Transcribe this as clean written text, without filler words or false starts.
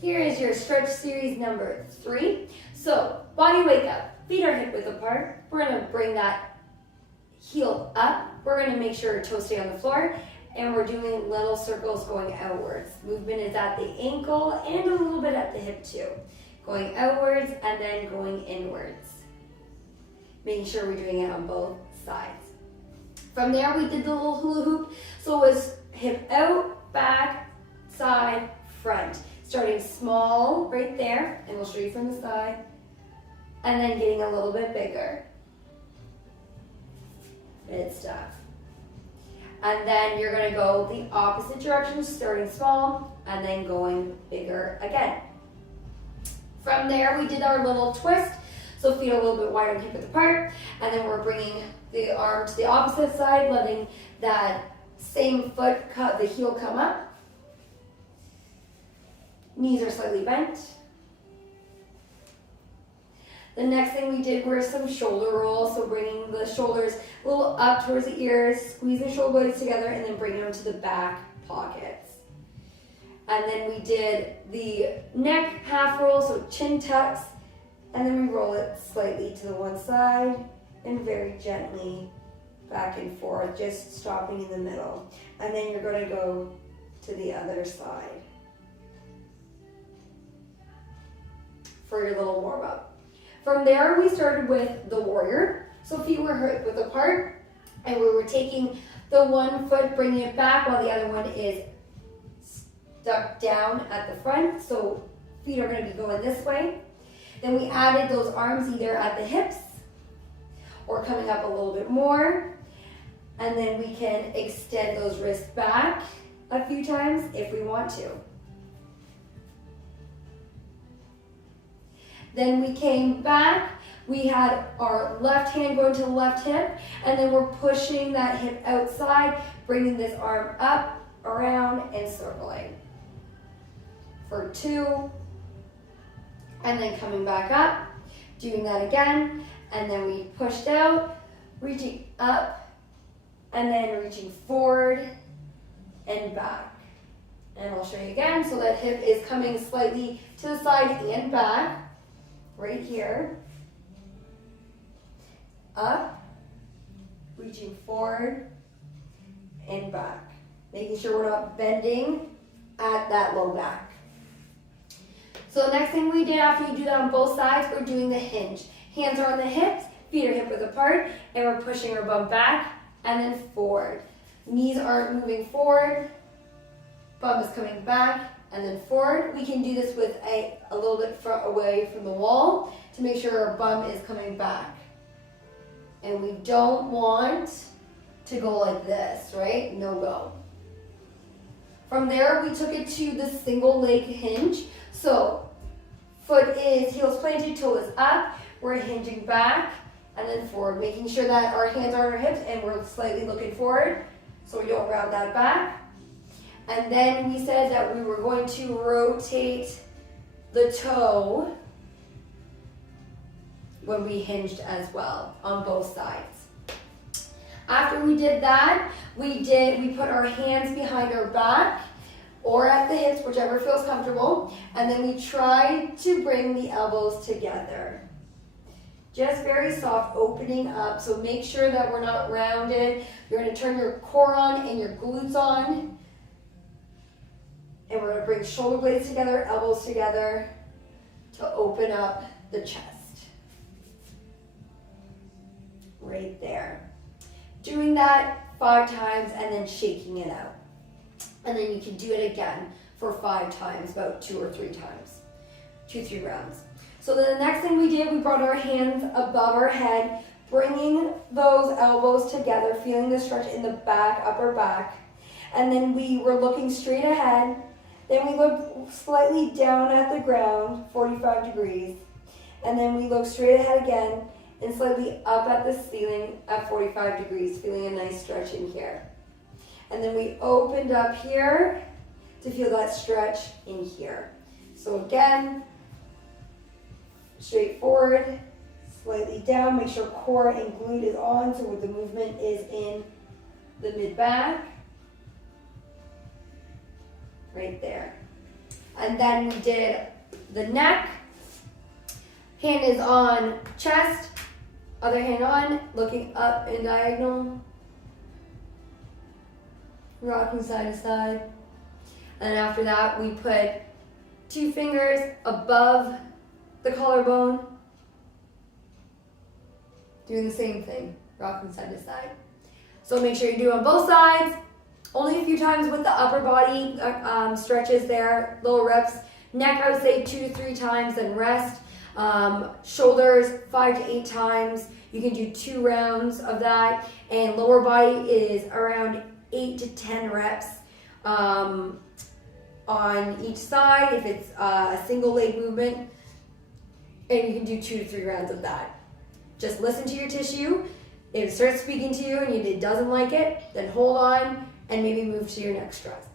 Here is your stretch series number 3. So, body wake up, feet are hip width apart. We're gonna bring that heel up. We're gonna make sure our toes stay on the floor, and we're doing little circles going outwards. Movement is at the ankle and a little bit at the hip too. Going outwards and then going inwards. Making sure we're doing it on both sides. From there, we did the little hula hoop. So it was hip out, back, side, front. Starting small right there, and we'll show you from the side, and then getting a little bit bigger. Good stuff. And then you're gonna go the opposite direction, starting small, and then going bigger again. From there, we did our little twist. So feet a little bit wider and hip width apart, and then we're bringing the arm to the opposite side, letting that same foot, the heel come up. Knees are slightly bent. The next thing we did were some shoulder rolls, so bringing the shoulders a little up towards the ears, squeeze the shoulder blades together, and then bring them to the back pockets. And then we did the neck half roll, so chin tucks, and then we roll it slightly to the one side and very gently back and forth, just stopping in the middle. And then you're going to go to the other side for your little warm up. From there, we started with the warrior. So feet were hip width apart, and we were taking the one foot, bringing it back while the other one is stuck down at the front. So feet are going to be going this way. Then we added those arms either at the hips or coming up a little bit more. And then we can extend those wrists back a few times if we want to. Then we came back. We had our left hand going to the left hip, and then we're pushing that hip outside, bringing this arm up, around, and circling. For 2. And then coming back up, doing that again, and then we pushed out, reaching up, and then reaching forward and back. And I'll show you again, so that hip is coming slightly to the side and back, right here. Up, reaching forward and back. Making sure we're not bending at that low back. So the next thing we did after you do that on both sides, we're doing the hinge. Hands are on the hips, feet are hip width apart, and we're pushing our bum back and then forward. Knees aren't moving forward, bum is coming back and then forward. We can do this with a little bit away from the wall to make sure our bum is coming back. And we don't want to go like this, right? No go. From there, we took it to the single leg hinge. So, foot is heels planted, toe is up. We're hinging back and then forward, making sure that our hands are on our hips and we're slightly looking forward so we don't round that back. And then we said that we were going to rotate the toe when we hinged as well on both sides. After we did that, we put our hands behind our back or at the hips, whichever feels comfortable, and then we try to bring the elbows together. Just very soft, opening up, so make sure that we're not rounded. You're going to turn your core on and your glutes on, and we're going to bring shoulder blades together, elbows together to open up the chest. Right there. Doing that 5 times and then shaking it out. And then you can do it again for 5 times, about 2 or 3 times. 2-3 rounds. So then the next thing we did, we brought our hands above our head, bringing those elbows together, feeling the stretch in the back, upper back. And then we were looking straight ahead. Then we looked slightly down at the ground, 45 degrees. And then we looked straight ahead again and slightly up at the ceiling at 45 degrees, feeling a nice stretch in here. And then we opened up here to feel that stretch in here. So again, straight forward, slightly down, make sure core and glute is on so the movement is in the mid-back. Right there. And then we did the neck. Hand is on chest, other hand on, looking up in diagonal. Rocking side to side. And after that, we put 2 fingers above the collarbone. Doing the same thing, rocking side to side. So make sure you do it on both sides. Only a few times with the upper body stretches there, lower reps. Neck, I would say 2 to 3 times, then rest. Shoulders, 5 to 8 times. You can do 2 rounds of that. And lower body is around 8 to 10 reps on each side if it's a single leg movement. And you can do 2 to 3 rounds of that. Just listen to your tissue. If it starts speaking to you and it doesn't like it, then hold on and maybe move to your next stress.